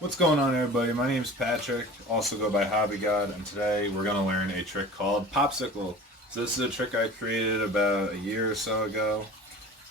What's going on, everybody? My name is Patrick, also go by hobbygod, and today we're going to learn a trick called Popsicle. So this is a trick I created about a year or so ago.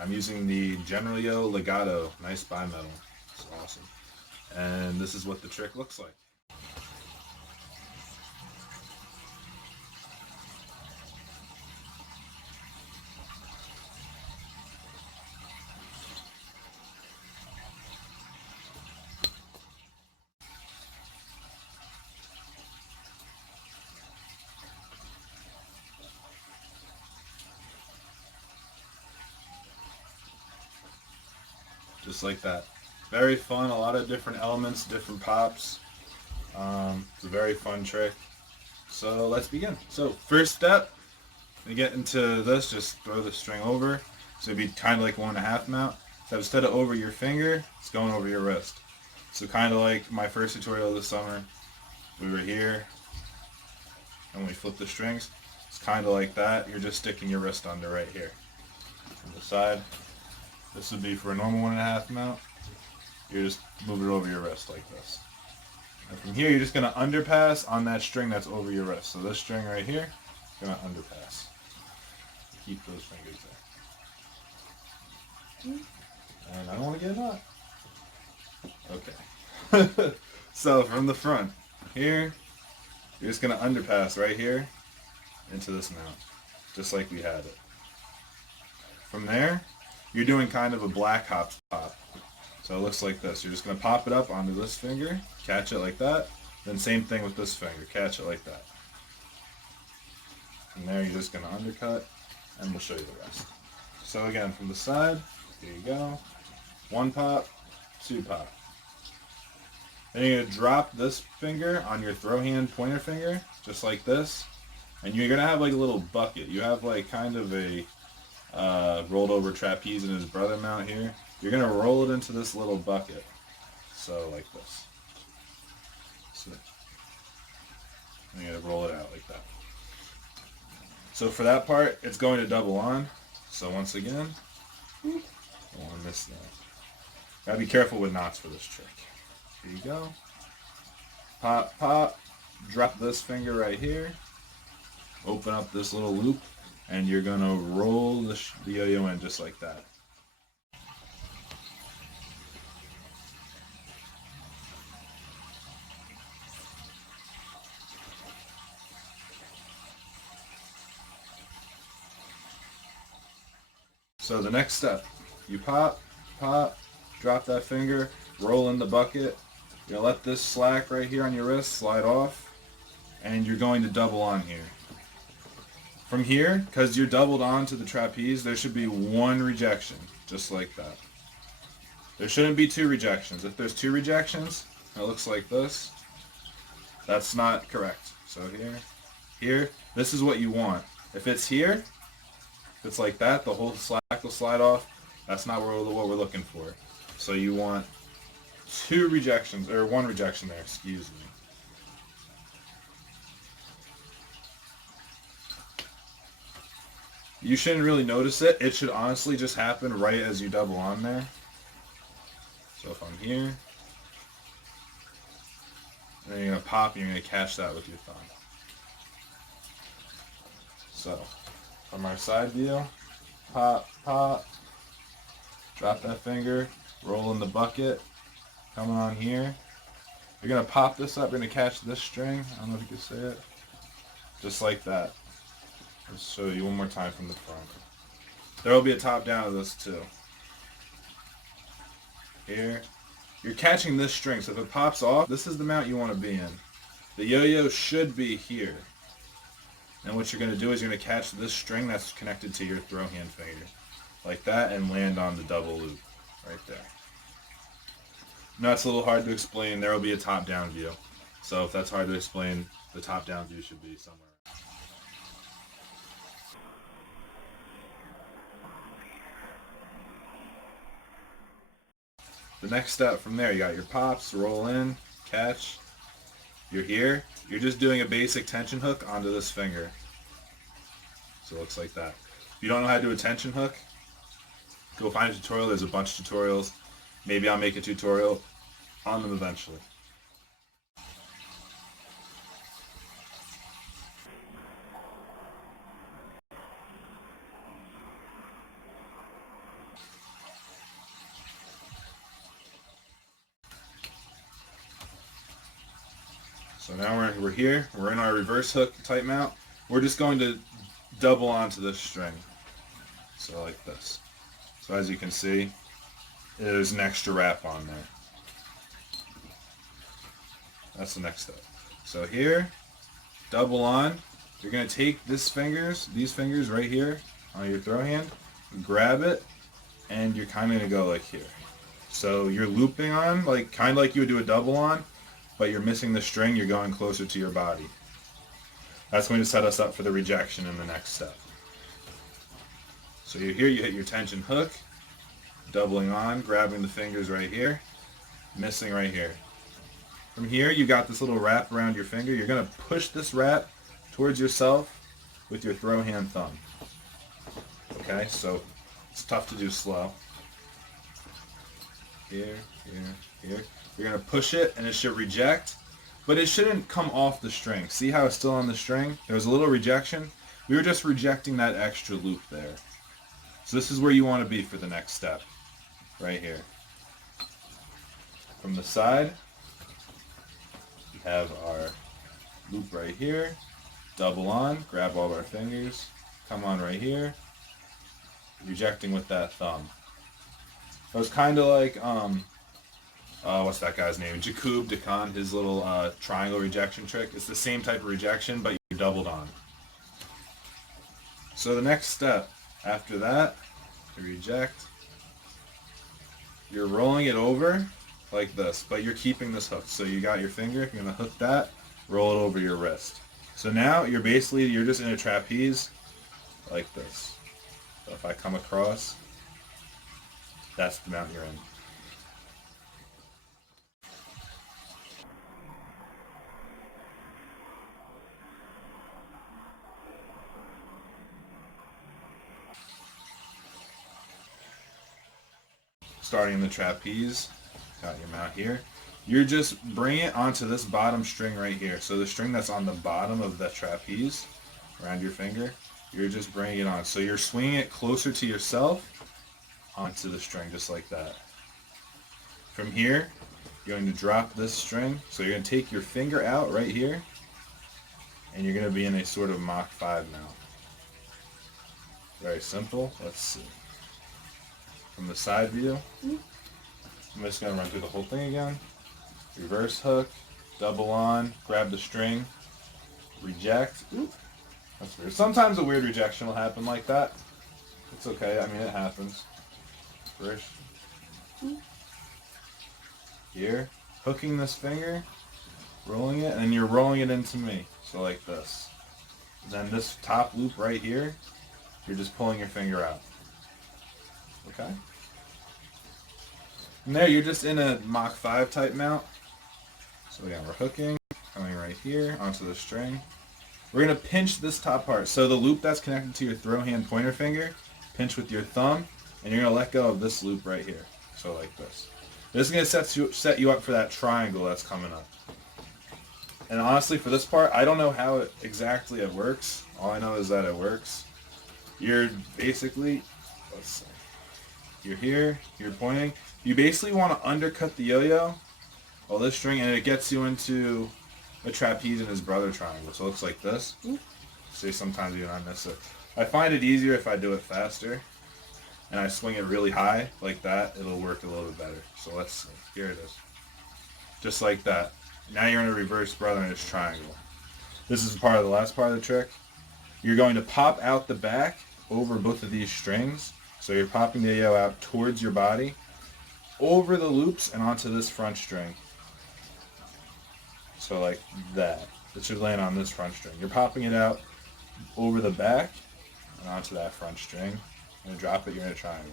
I'm using the yoyo legato, nice bimetal. It's awesome. And this is what the trick looks like. Just like that. Very fun, a lot of different elements, different pops. It's a very fun trick. So let's begin. So first step, to get into this, just throw the string over. So it'd be kind of like 1.5 mount. So instead of over your finger, it's going over your wrist. So kind of like my first tutorial this summer, we were here, and we flip the strings. It's kind of like that. You're just sticking your wrist under right here. From the side, this would be for a normal 1.5 mount. You just move it over your wrist like this. And from here, you're just going to underpass on that string that's over your wrist. So this string right here, you're going to underpass. Keep those fingers there. And I don't want to get it up. Okay. So from the front, here, you're just going to underpass right here into this mount, just like we had it. From there, you're doing kind of a black hop pop. So it looks like this. You're just going to pop it up onto this finger, catch it like that. Then same thing with this finger, catch it like that. From there, you're just going to undercut, and we'll show you the rest. So again, from the side, here you go. 1 pop, 2 pop. Then you're going to drop this finger on your throw hand pointer finger, just like this. And you're going to have like a little bucket. You have like kind of a rolled over trapeze in his brother mount here. You're going to roll it into this little bucket. So like this. So, and you're going to roll it out like that. So for that part, it's going to double on. So once again, don't want to miss that. Gotta be careful with knots for this trick. Here you go. Pop, pop. Drop this finger right here. Open up this little loop, and you're gonna roll the yo-yo in just like that. So the next step, you pop, pop, drop that finger, roll in the bucket. You're gonna let this slack right here on your wrist slide off, and you're going to double on here. From here, because you're doubled onto the trapeze, there should be 1 rejection, just like that. There shouldn't be 2 rejections. If there's 2 rejections, it looks like this. That's not correct. So here, this is what you want. If it's here, if it's like that, the whole slack will slide off. That's not what we're looking for. So you want 2 rejections, or 1 rejection there, excuse me. You shouldn't really notice it. It should honestly just happen right as you double on there. So if I'm here, then you're going to pop and you're going to catch that with your thumb. So from our side view, pop, pop, drop that finger, roll in the bucket, coming on here. You're going to pop this up, you're going to catch this string. I don't know if you can see it. Just like that. Let's show you one more time from the front. There will be a top down of this too. Here. You're catching this string, so if it pops off, this is the mount you want to be in. The yo-yo should be here. And what you're going to do is you're going to catch this string that's connected to your throw hand finger. Like that, and land on the double loop. Right there. Now it's a little hard to explain. There will be a top down view. So if that's hard to explain, the top down view should be somewhere. The next step from there, you got your pops, roll in, catch. You're here. You're just doing a basic tension hook onto this finger. So it looks like that. If you don't know how to do a tension hook, go find a tutorial. There's a bunch of tutorials. Maybe I'll make a tutorial on them eventually. So now we're here. We're in our reverse hook tight mount. We're just going to double onto this string. So like this. So as you can see, there's an extra wrap on there. That's the next step. So here, double on. You're going to take these fingers right here on your throw hand, grab it, and you're kind of going to go like here. So you're looping on, like kind of like you would do a double on, but you're missing the string, you're going closer to your body. That's going to set us up for the rejection in the next step. So you're here, you hit your tension hook, doubling on, grabbing the fingers right here, missing right here. From here, you got this little wrap around your finger. You're going to push this wrap towards yourself with your throw hand thumb. Okay, so it's tough to do slow. Here, here, here. You're going to push it and it should reject, but it shouldn't come off the string. See how it's still on the string? There was a little rejection. We were just rejecting that extra loop there. So this is where you want to be for the next step, right here. From the side, we have our loop right here. Double on, grab all of our fingers, come on right here, rejecting with that thumb. It was kind of like, what's that guy's name? Jakub Dekan, his little triangle rejection trick. It's the same type of rejection, but you're doubled on. So the next step after that, to reject, you're rolling it over like this, but you're keeping this hook. So you got your finger, you're going to hook that, roll it over your wrist. So now you're just in a trapeze like this. So if I come across, that's the mount you're in. Starting in the trapeze, got your mount here. You're just bringing it onto this bottom string right here. So the string that's on the bottom of the trapeze, around your finger, you're just bringing it on. So you're swinging it closer to yourself onto the string, just like that. From here, you're going to drop this string. So you're going to take your finger out right here, and you're going to be in a sort of Mach 5 now. Very simple. Let's see. From the side view, I'm just going to run through the whole thing again. Reverse hook, double on, grab the string, reject. That's weird. Sometimes a weird rejection will happen like that. It's okay. I mean, it happens. First, here, hooking this finger, rolling it, and then you're rolling it into me. So like this. And then this top loop right here, you're just pulling your finger out. Okay? And there, you're just in a Mach 5 type mount. So again, we're hooking, coming right here onto the string. We're going to pinch this top part. So the loop that's connected to your throw hand pointer finger, pinch with your thumb, and you're going to let go of this loop right here. So like this. This is going to set you up for that triangle that's coming up. And honestly, for this part, I don't know how exactly it works. All I know is that it works. You're basically, let's see. You're here, you're pointing. You basically want to undercut the yo-yo, all this string, and it gets you into a trapeze and his brother triangle. So it looks like this. See, sometimes even I miss it. I find it easier if I do it faster, and I swing it really high like that. It'll work a little bit better. So let's see. Here it is. Just like that. Now you're in a reverse brother and his triangle. This is part of the last part of the trick. You're going to pop out the back over both of these strings. So you're popping the yo out towards your body, over the loops, and onto this front string. So like that. It should land on this front string. You're popping it out over the back and onto that front string. And drop it, you're in a triangle.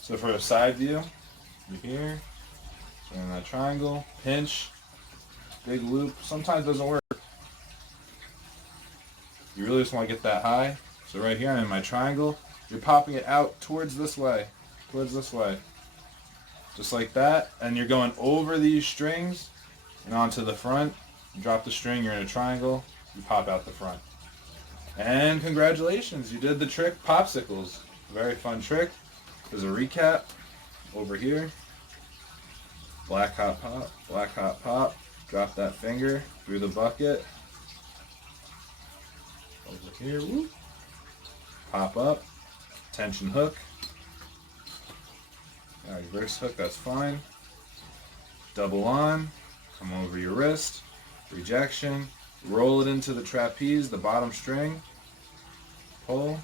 So for a side view, you're here, so in that triangle, pinch, big loop. Sometimes it doesn't work. You really just want to get that high. So right here, I'm in my triangle. You're popping it out towards this way. Towards this way. Just like that. And you're going over these strings and onto the front. You drop the string, you're in a triangle. You pop out the front. And congratulations, you did the trick Popsicles. Very fun trick. There's a recap over here. Black hot pop, black hot pop. Drop that finger through the bucket. Over here, whoop. Pop up. Tension hook. Reverse hook, that's fine. Double on. Come over your wrist. Rejection. Roll it into the trapeze, the bottom string. Pull.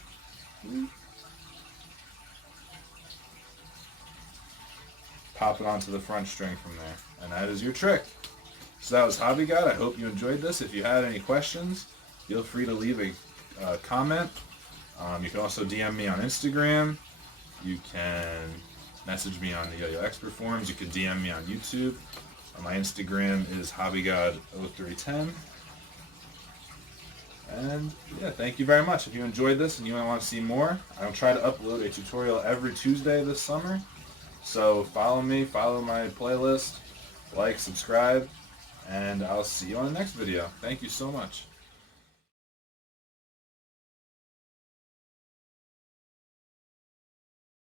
Pop it onto the front string from there. And that is your trick. So that was hobbygod. I hope you enjoyed this. If you had any questions, feel free to leave a comment. You can also DM me on Instagram. You can message me on the Yo-Yo Expert forums. You can DM me on YouTube. My Instagram is hobbygod0310. And yeah, thank you very much. If you enjoyed this and you want to see more, I'll try to upload a tutorial every Tuesday this summer. So follow me, follow my playlist, like, subscribe, and I'll see you on the next video. Thank you so much.